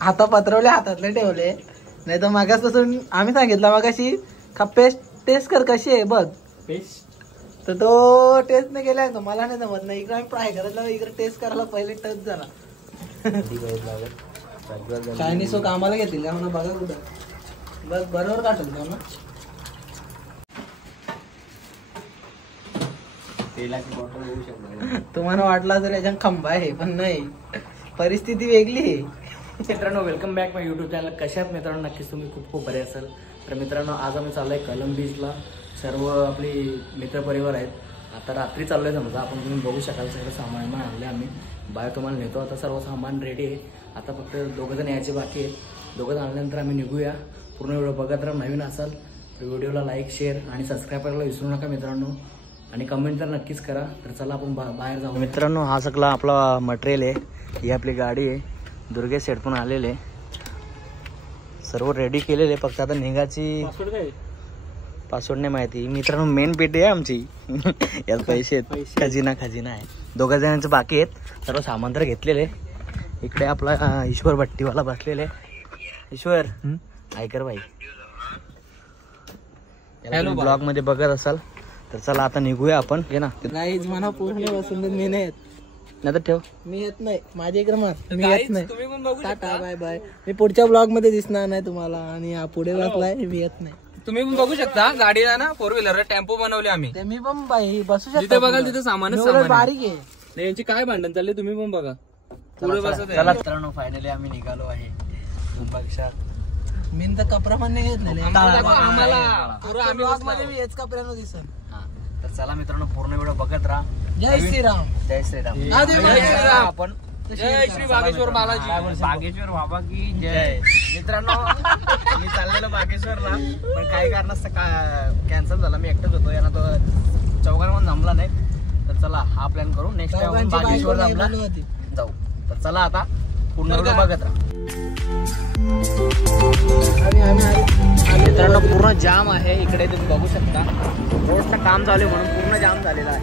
आता पत्रवले हातातले ठेवले, नाही तर मागास तसून आम्ही सांगितलं मागाशी का पेस्ट टेस्ट कर कशी आहे बघ पेस्ट, तर तो टेस्ट नाही केलाय तो मला नाही जमत नाही. इकडे आम्ही ट्राय करायला इकडे टेस्ट करायला पहिले टच झाला. चायनीज कामाला घेतील का म्हणून बघा कुठं बस बरोबर काढतो ना. तुम्हाला वाटला तर याच्या खंबा आहे पण नाही, परिस्थिती वेगळी आहे. मित्रांनो वेलकम बॅक माय युट्यूब चॅनल. कशात मित्रांनो नक्कीच तुम्ही खूप खूप बरे असाल. तर मित्रांनो आज आम्ही चाललोय कलम बीचला. सर्व आपली मित्रपरिवार आहेत. आता रात्री चाललोय समजा, आपण तुम्ही बघू शकाल सगळं सामान आणले आम्ही बाहेर तुम्हाला नेतो. आता सर्व सामान रेडी आहे. आता फक्त दोघं जण यायचे बाकी आहेत. दोघं आणल्यानंतर आम्ही निघूया. पूर्ण व्हिडिओ बघत राहा. नवीन असाल तर व्हिडिओला लाईक शेअर आणि सबस्क्राईब करायला विसरू नका मित्रांनो, आणि कमेंट तर नक्कीच करा. तर चला आपण बाहेर जाऊ. मित्रांनो हा सगळा आपला मटेरियल आहे. ही आपली गाडी आहे. दुर्गेश सेट पण आलेले, सर्व रेडी केलेले. फक्त आता निघाची पासवर्ड नाही माहिती मित्रांनो. मेन पेटी आहे आमची यात पैसे आहेत. खजिना आहे. दोघा जणांचे बाकी आहेत. सर्व सामान तर घेतलेले. इकडे आपला ईश्वर भट्टीवाला बसलेले. ईश्वर ऐकर भाई, ब्लॉग मध्ये बघत असाल तर चला आता निघूया आपण. ये ना गाईज मला पूर्ण बसून मी नाही येत. नाही तर ठेव, मी येत नाही. माझ्या इकडे मार मी येत नाही. तुम्ही पण बघू शकता. Bye bye. मी पुढच्या ब्लॉग मध्ये दिसणार नाही तुम्हाला. आणि पुढे बसलाय मी येत नाही. तुम्ही पण बघू शकता. गाडीला ना फोर व्हीलर टेम्पो बनवले आम्ही. मी पण बाई बसू शकतो. जिथे बघाल तिथे सामानच बारीक आहे. यांची काय भांडण चालले तुम्ही पण बघा. चला मित्रांनो फायनली आम्ही निघालो आहे. मी तर कपडा पण नाही घेतलेले. आम्ही हेच कपड्यानं दिसत. तर चला मित्रांनो पूर्ण व्हिडिओ बघत राहा. जय श्रीराम. जय श्रीराम. आपण जय श्री बागेश्वर बालाजी. बागेश्वर बाबा की जय. मित्रांनो मी चाललेलो बागेश्वरला, पण काही कारणास्तव कॅन्सल झाला. मी एकटाच होतो. यांना तो चौघांमध्ये जमला नाही. तर चला हा प्लॅन करू. नेक्स्ट टाइम आपण बागेश्वर जाऊ. तर चला आता पूर्ण व्हिडिओ बघत राहा. मित्रांनो पूर्ण जाम आहे इकडे, तुम्ही बघू शकता. रोडचं काम चालू आहे म्हणून पूर्ण जाम झालेला आहे.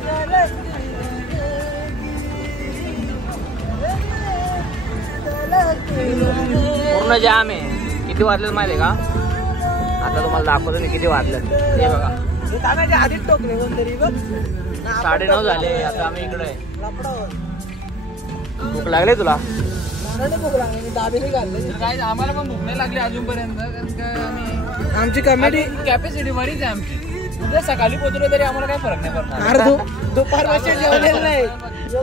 पूर्ण जाम आहे. किती वाजलेत माहिती का? आता तुम्हाला दाखवतो मी किती वाजलेत. हे बघा आधीच टोकले कोणतरी बघ. 9:30 झाले. आता आम्ही इकडे. भूक लागले तुला? आम्हाला पण भूक नाही लागली अजूनपर्यंत. आमची कॉमेडी कॅपॅसिटी बरीच आहे आमची. उद्या सकाळी पोहोचलो तरी आम्हाला काही फरक नाही पडणार. अरे दुपार वर्षी जेवलेलं नाही.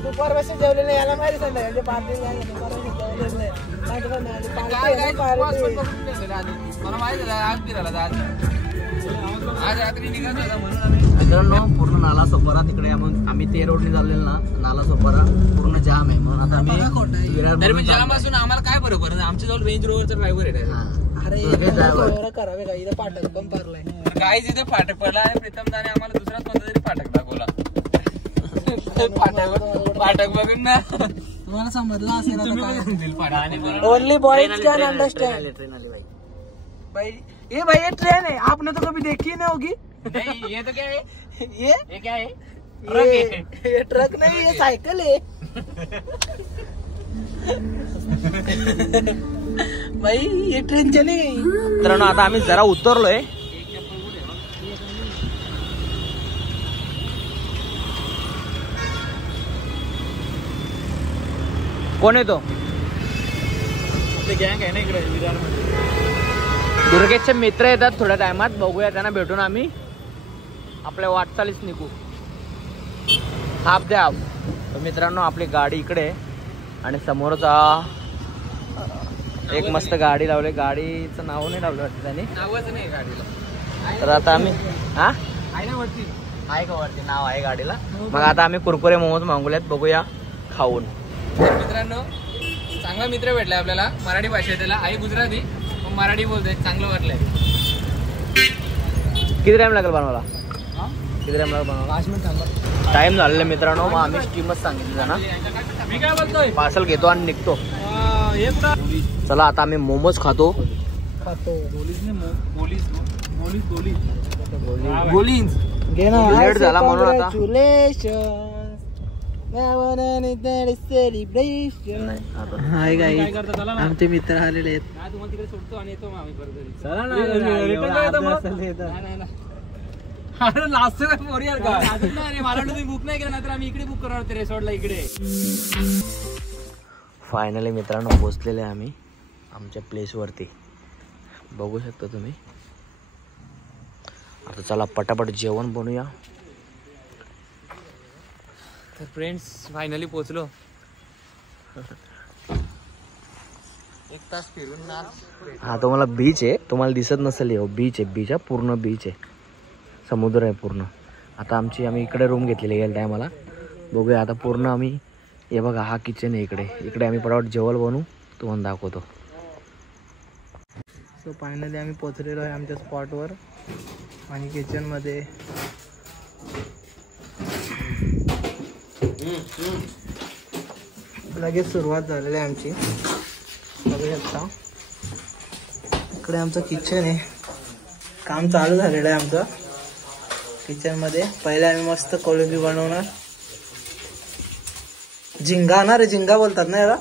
दुपार वर्षी जेवलेलं नाही याला माहिती संध्याकाळचे 5 दिवस जेवलेलं नाही. मला माहिती झालं आज फिरायला आज रात्री निघायचं म्हणून. मित्रांनो पूर्ण नाला सोपारा तिकडे आम्ही ते रोडने चाललेलो ना. नाला सोपारा पूर्ण जाम आहे म्हणून आता आम्ही जाम असून आम्हाला काय बरोबर. आमच्या जवळ रेंज रोवरचा ड्रायव्हर आहे. अरे करावे का इथं फाटक पण पडलाय. काय तिथे फाटक पडला आणि प्रीतम दाने आम्हाला दुसराच कोणता तरी फाटक दाखवला. फाटक बघून ना तुम्हाला समजलं असेल. Only boys can understand. भाई ये भाई ये ट्रेन है. आपने तो कभी देखी नहीं होगी. नहीं ये तो क्या है? ये क्या है? ये ट्रक नहीं, ये साइकिल है. भाई ये ट्रेन चली गई. मित्रांनो आता आम्ही जरा उतरलोय. कोण येतो? गँग आहे ना इकडे विरारमध्ये. दुर्गेशचे मित्र येतात थोड्या टायमात. बघूया त्यांना भेटून आम्ही आपल्या वाटचालीस निघू. हाफ द्या हाफ. तर मित्रांनो आपली गाडी इकडे आहे आणि समोरचा एक मस्त गाडी लावली. गाडीचं नाव नाही लावलं वाटतं त्यांनी. नावच नाही गाडीला. तर आता आम्ही आहे ना वरती. आहे का वरती नाव आहे गाडीला. मग आता आम्ही कुरकुरे मोमोज मागवलेत. बघूया खाऊन. मित्रांनो चांगला मित्र भेटलाय आपल्याला. मराठी भाषेत त्याला आई गुजराती पण मराठी बोलतोय. चांगलं वाटलंय. किती टाइम लागेल बनवायला? किती टाइम लागेल बनवायला? 5 मिनिट थांबा. टाइम झालेला मित्रांनो. मग आम्ही स्टीमच सांगितलं ना. मी काय बोलतोय पार्सल घेतो आणि निघतो. चला आता आम्ही मोमोज खातो. बोलीज घे ना. लेट झाला म्हणून आता. हाय गाईज, आमचे मित्र आलेले आहेत. तुम्हाला तिकडे सोडतो आणि येतो आम्ही परत घरी. अरे लास्ट काय पोरी यार का मला वाटलं तुम्ही बुक नाही केलं, नाहीतर आम्ही इकडे बुक करणार होते रिसॉर्टला इकडे. फायनली मित्रांनो पोचलेले आहे आम्ही आमच्या प्लेसवरती, बघू शकता तुम्ही. आता चला पटापट जेवण बनवूया. तर फ्रेंड्स फायनली पोचलो. 1 तास फिरून ना. हा तुम्हाला बीच आहे, तुम्हाला दिसत नसेल हो, बीच आहे, बीच आहे पूर्ण, बीच आहे, समुद्र आहे पूर्ण. आता आम्ही इकडे रूम घेतलेली गेल्या टायमाला. बघूया आता पूर्ण आम्ही. हे बघा हा किचन आहे इकडे, इकडे आम्ही पटापट जेवण बनवू, तुम्हाला दाखवतो. सो फायनली आम्ही पोचलेलो आहे आमच्या स्पॉटवर आणि किचनमध्ये लगेच सुरुवात झालेली आहे आमची. बघू शकता इकडे आमचं किचन आहे, काम चालू झालेलं आहे आमचं किचनमध्ये. पहिले आम्ही मस्त कोळंबी बनवणार. झिंगा ना रे, झिंगा बोलतात ना याला?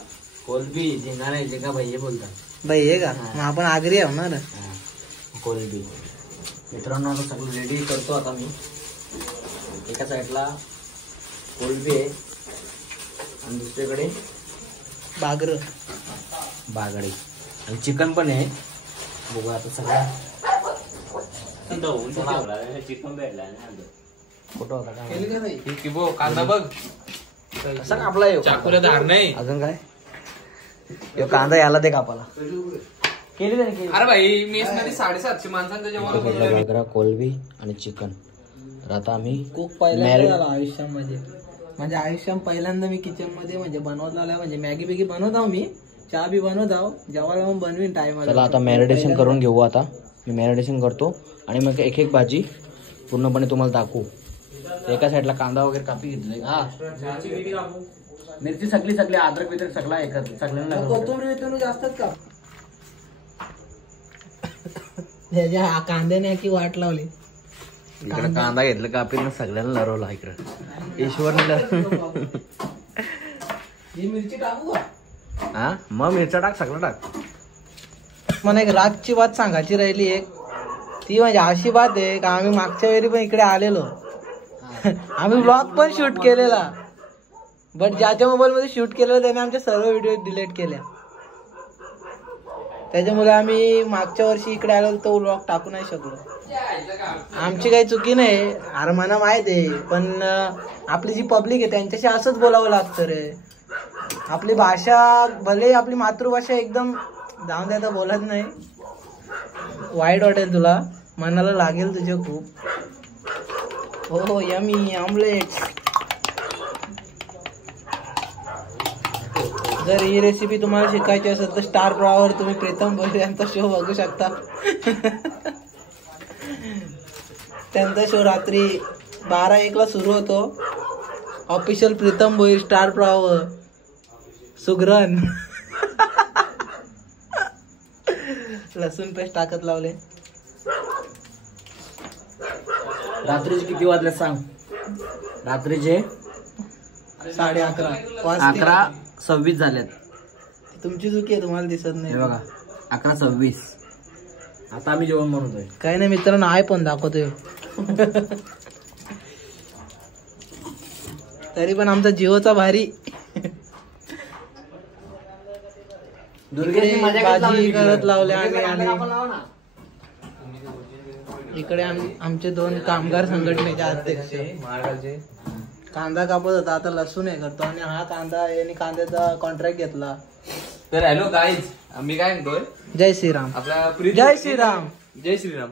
कोलबी, झिंगा नाही, झिंगा भैये बोलतात. भैये का? मग आपण आगरी आहो ना रे. कोलबी. मित्रांनो आता सगळं रेडी करतो. आता मी एका साईडला कोलबी आहे आणि दुसरीकडे बागडी आणि चिकन पण आहे. बघू आता सगळं चिकन भेटला कुठं होता काय कांदा बघ कसा कापला चाकूला धार नाही. अजून काय कांदा याला दे कापाला. अरे भाई मेस मध्ये 750 माणसांचं जेवण. बागरा, कोलबी आणि चिकन. आता आम्ही कुक पहिल्यांदा झाला आयुष्यामध्ये, म्हणजे आयुष्यात पहिल्यांदा मी किचन मध्ये म्हणजे बनवत आला. म्हणजे मॅगी बिगी बनवत मी, चहा बी बनवत आहो, जेवायला मग बनवीन टाइम. चला आता मॅरिनेशन करून घेऊ. आता मी मॅरिनेशन करतो आणि मग एक एक भाजी पूर्णपणे तुम्हाला दाखवू. एका साईडला कांदा वगैरे कापी घेतले. हा मिरची सगळी अद्रक बिद्रक सगळा एकत्र सगळ्यांना. कोथिंबीर जास्तच का त्याच्या कांद्याने की वाट लावली. इकडे कांदा घेतला कापीनं सगळ्यांना लरवला. इकडे ईश्वरने मिरची टाकू का? हा मग मिरच्या टाक, सगळं टाक. मला एक रातची बात सांगायची राहिली एक. ती म्हणजे अशी बात आहे का आम्ही मागच्या वेळी पण इकडे आलेलो, आम्ही ब्लॉग पण शूट केलेला, बट ज्याच्या मोबाईल मध्ये शूट केलेला त्याने आमच्या सर्व व्हिडिओ डिलीट केल्या. त्याच्यामुळे आम्ही मागच्या वर्षी इकडे आलो तो ब्लॉग टाकू नाही शकलो. आमची काही चुकी नाही, अरे मला माहित आहे, पण आपली जी पब्लिक आहे त्यांच्याशी असंच बोलावं लागतं रे. आपली भाषा भले आपली मातृभाषा एकदम जाऊन द्या तर बोलत नाही. वाईट वाटेल तुला, मनाला लागेल तुझे खूप. हो यमी ऑमलेट. जर ही रेसिपी तुम्हाला शिकायची असेल तर स्टार प्रवाहवर तुम्ही प्रीतम भोईर यांचा शो बघू शकता. त्यांचा शो रात्री 12-1 ला सुरू होतो. ऑफिशियल प्रीतम भोईर, स्टार प्रवाह, सुगरण. लसूण पेस्ट टाकत लावले. रात्रीचे किती वाजले सांग? रात्रीचे 11:30. 11:26 झालेत. तुमची चुकी आहे, तुम्हाला दिसत नाही. हे बघा 11:26. आता आम्ही जेवण बनवतोय. काही नाही मित्रांनो, आहे पण दाखवतोय. तरी पण आमचा जिओचा भारी. भाजी करत लावले आणि इकडे आमचे 2 कामगार संघटनेचे अध्यक्ष कांदा कापत होता, आता लसूण हे करतो. आणि हा कांदा यांनी कांद्याचा कॉन्ट्रॅक्ट घेतला. तर हॅलो गाईज, आम्ही काय म्हणतोय, जय श्रीराम. आपला जय श्रीराम. जय श्रीराम.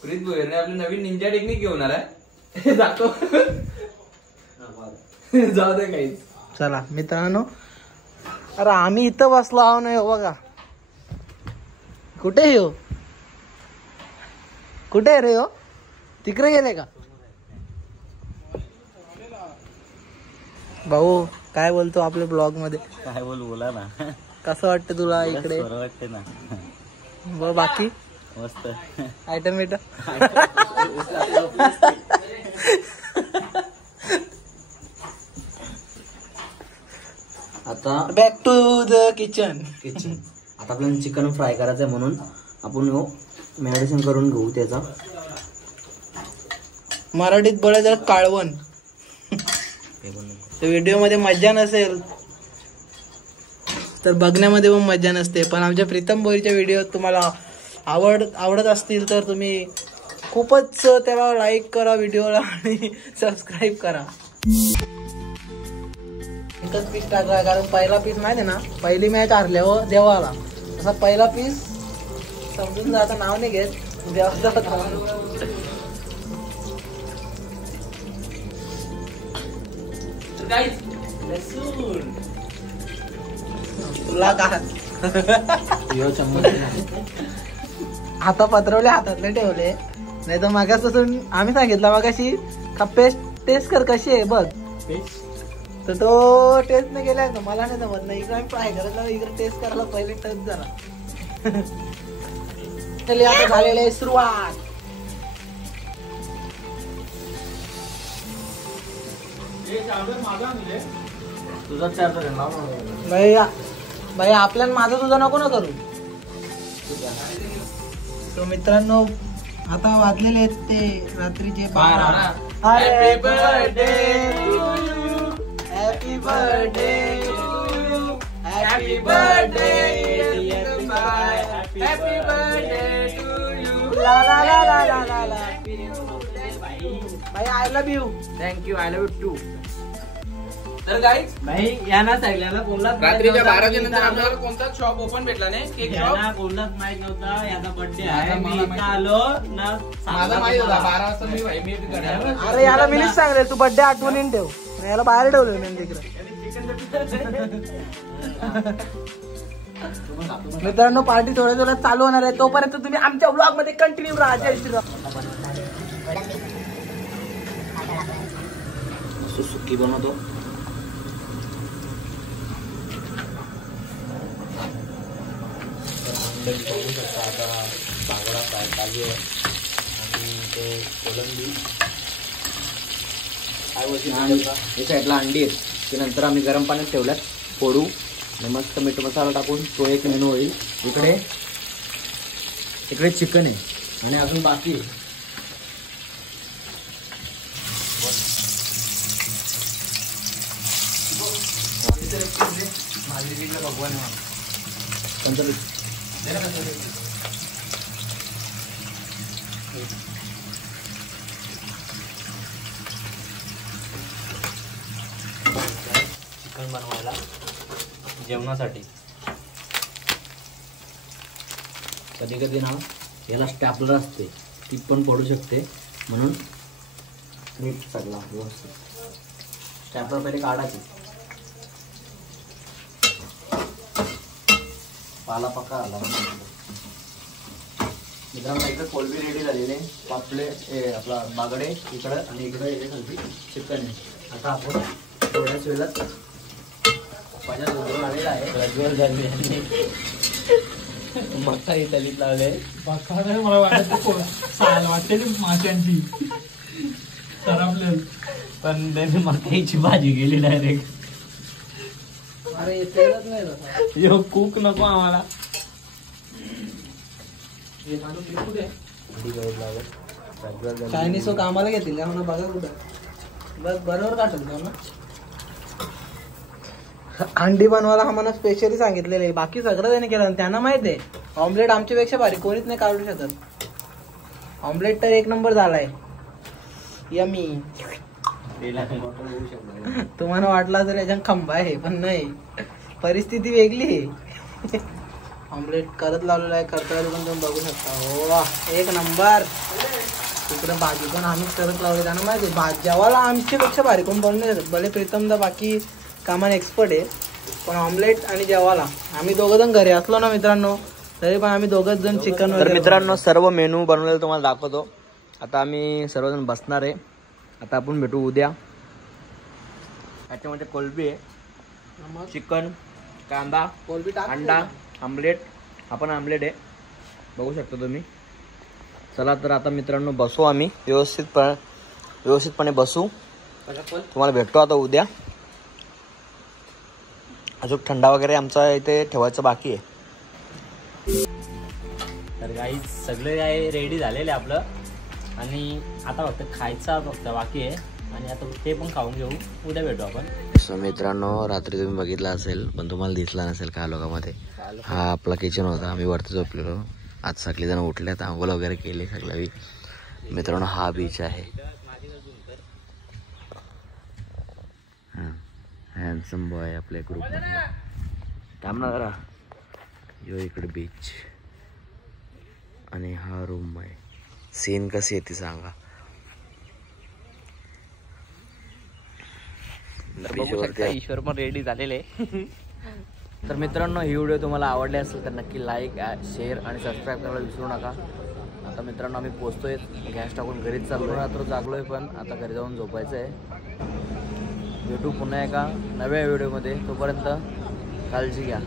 प्रीत भोईरने आपली नवीन निंजा टेक्निक घेऊन आलाय. जातो जाऊ दे गाईज. चला मित्रांनो, अरे आम्ही इथं बसलो आहो नाही हो. बघा कुठे हो, कुठे रे हो, तिकडे गेले का भाऊ? काय बोलतो आपल्या ब्लॉग मध्ये? काय बोला ना. कसं वाटतं तुला इकडे? वाटते ना. बाकी मस्त आयटम बिटम. आता बॅक टू द किचन. आता आपल्याला चिकन फ्राय करायचं आहे म्हणून आपण मॅरिनेशन करून घेऊ त्याचा. मराठीत बोलायचं काळवण. तर व्हिडिओ मध्ये मज्जा नसेल तर बघण्यामध्ये पण मज्जा नसते. पण आमच्या प्रीतम बोरीच्या व्हिडिओ तुम्हाला आवडत असतील तर तुम्ही खूपच त्याला लाईक करा व्हिडिओला आणि सबस्क्राईब करा. एकच पीस टाका, कारण पहिला पीस माहिती आहे ना, पहिली मॅच हारल्यावर देवाला असा पहिला पीस समजून जा. आता नाव नाही घेत, देवाचा तुला का हाता पत्रवले हातातले ठेवले, नाही तर मागापासून आम्ही सांगितलं मगाशी का टेस्ट कर कशी आहे बघ. तर तो टेस्ट नाही केलाय ना, मला नाही जमत नाही. इकडे आम्ही फ्राय करायला, इकडे टेस्ट करायला पहिले टच झाला. चले आता झालेलं आहे सुरुवात. तुझा चार्जर भाई आपल्याला माझं तुझं नको ना करू. तो मित्रांनो आता वाजलेले आहेत ते रात्रीचे 12. Happy birthday to you, happy birthday to you, happy birthday happy birthday to you. ला ला ला ला ला ला. भाई I love you. Thank you. I love you too. तर गाईज भाई यांना सांगितलं कोणला रात्रीच्या 12च्या नंतर आपल्याला कोणताच शॉप ओपन भेटला नाही. केक शॉप कोणलाच माहित नव्हता याचा बर्थडे आहे. मी इथं आलो ना, माझा माहित होता 12 वाजता मी घड्याळ. अरे याला मीच सांगले तू बर्थडे आठवणीन ठेव. याला बाहेर ठेवलं मी तिकडे. मित्रांनो पार्टी थोड्या थोड्या चालू होणार आहे, तोपर्यंत तुम्ही आमच्या व्लॉग मध्ये कंटिन्यू राहा. जय श्रीराम. सुकी बनवतो. बघू शकता आता बागडा फ्राय चालू आहे आणि ते कोलंबी या साईडला अंडी आहेत. ते नंतर आम्ही गरम पाण्यात ठेवल्यात फोडू आणि मस्त मीठ मसाला टाकून तो एक मेनू होईल. इकडे चिकन आहे आणि अजून बाकी आहे. भगवान चिकन बनवायला जेवणासाठी कधी कधी ना याला स्टॅपलर असते, ती पण पडू शकते, म्हणून नीट सगळा व्यवस्थित स्टॅपलर पहिले काढायची. पाला पक्का आला. मित्रांनो इकडे कोलबी रेडी झालेली आहे. पापले आपला बागडे इकडं आणि इकडं येते खालती चिकन आहे. आता आपण थोड्याच वेळात माझ्या जोडून आलेला आहे. प्रज्वल झाली आणि मका इथलीत लावले. मला वाटते माशांची पण त्याने मकाईची भाजी गेली डायरेक्ट. अरे येतच नाही यो कुक नको आम्हाला. चायनीज कामाला घेतील का म्हणा, बघा कुठं बस बरोबर काढल ना. अंडी बनवायला आम्हाला स्पेशली सांगितलेलं आहे, बाकी सगळं त्याने केलं. त्यांना माहित आहे ऑमलेट आमच्यापेक्षा भारी कोणीच नाही काढू शकत. ऑमलेट तर एक नंबर झालाय. यमी. तुम्हाला वाटला तर याच्या खंबा आहे, पण नाही, परिस्थिती वेगळी आहे. ऑमलेट करत लावलेला आहे, करता पण तुम्ही बघू शकता. हो एक नंबर. तिकडे भाजी पण आम्हीच करत लावले. त्यांना माहिती आहे जेवायला आमच्यापेक्षा भारी कोण बनवू शकत. भले प्रीतमदा बाकी कामाने एक्सपर्ट आहे, पण ऑमलेट आणि जेवायला आम्ही दोघं जण घरी असलो ना मित्रांनो, तरी पण आम्ही दोघंच जण चिकन. तर मित्रांनो सर्व मेनू बनवलेलं तुम्हाला दाखवतो. आता आम्ही सर्वजण बसणार आहे. आता आपण भेटू उद्या. याच्यामध्ये कोलबी आहे, चिकन, कांदा, कोलबी टाक, अंडा, आमलेट. आपण आमलेट आहे बघू शकता तुम्ही. चला तर आता मित्रांनो बसू आम्ही व्यवस्थितपणे बसू. तुम्हाला भेटतो आता उद्या. अजून थंडा वगैरे आमचा इथे ठेवायचं बाकी आहे. तर काही सगळे काय रेडी झालेले आपलं आणि आता फक्त खायचा फक्त बाकी आहे आणि आता ते पण खाऊन घेऊ. उद्या भेटू आपण. सो मित्रांनो, रात्री तुम्ही बघितला असेल पण तुम्हाला दिसला नसेल का लोकांमध्ये. हा आपला किचन होता. आम्ही वरती झोपलेलो. आज सगळी जण उठल्यात, आंघोळ वगैरे केले सगळी. मित्रांनो हा बीच आहे. हँडसम बॉय आपल्या ग्रुप थांब ना जरा. यो इकडे बीच आणि हा रूम आहे. सीन कशी येते सांगा. ईश्वर पण रेडी झालेले. तर मित्रांनो, ही व्हिडिओ तुम्हाला आवडली असेल तर नक्की लाईक, शेअर आणि सबस्क्राईब करायला विसरू नका. आता मित्रांनो आम्ही पोहोचतोय, गॅस टाकून घरीच चाललो. रात्र जागलोय पण आता घरी जाऊन झोपायचं आहे. भेटू पुन्हा एका नव्या व्हिडिओमध्ये. तोपर्यंत काळजी घ्या.